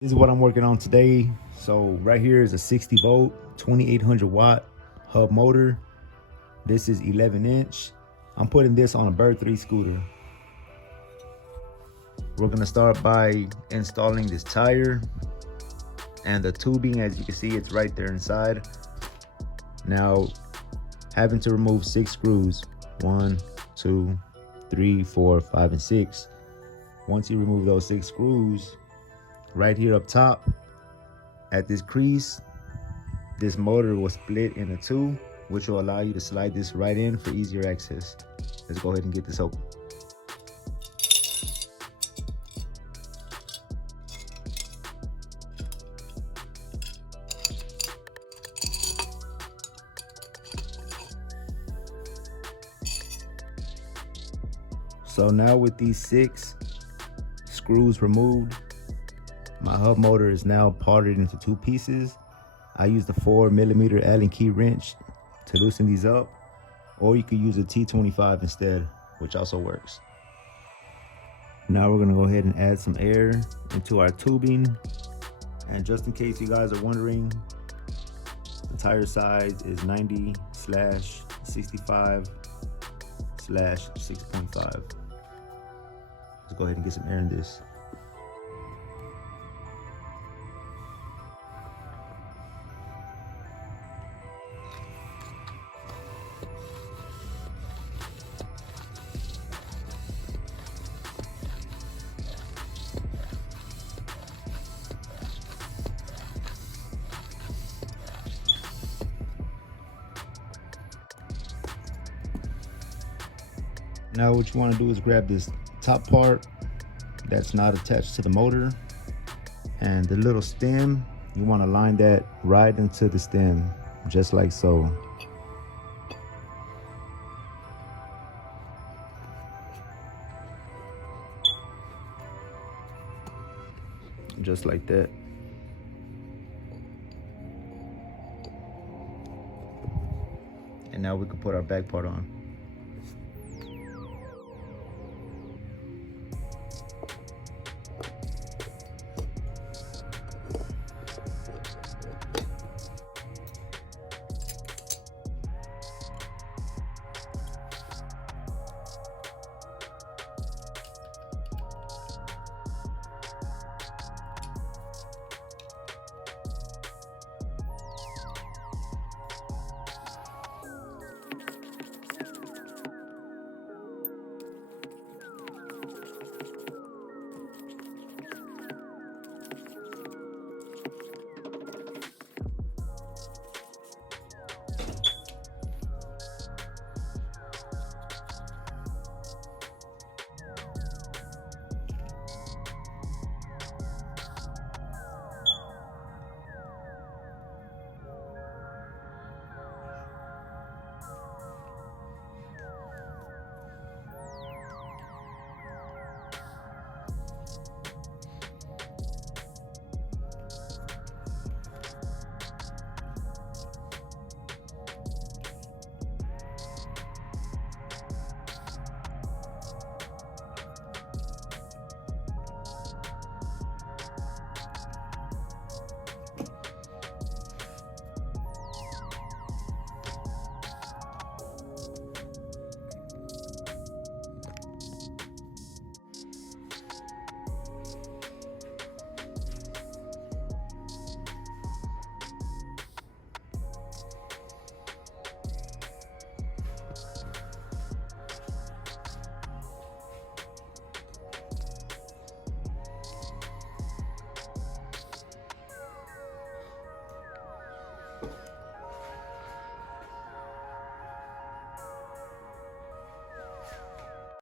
This is what I'm working on today. So right here is a 60 volt, 2800 watt hub motor. This is 11 inch. I'm putting this on a Bird 3 scooter. We're gonna start by installing this tire and the tubing. As you can see, it's right there inside. Now, having to remove 6 screws, 1, 2, 3, 4, 5, and 6. Once you remove those 6 screws, right here up top at this crease, this motor will split into 2, which will allow you to slide this right in for easier access. Let's go ahead and get this open. So now with these 6 screws removed, my hub motor is now parted into 2 pieces. I used a 4mm Allen key wrench to loosen these up, or you could use a T25 instead, which also works. Now we're gonna go ahead and add some air into our tubing. And just in case you guys are wondering, the tire size is 90/65/6.5. Let's go ahead and get some air in this. Now what you want to do is grab this top part that's not attached to the motor, and the little stem, you want to line that right into the stem, just like so. Just like that. And now we can put our back part on.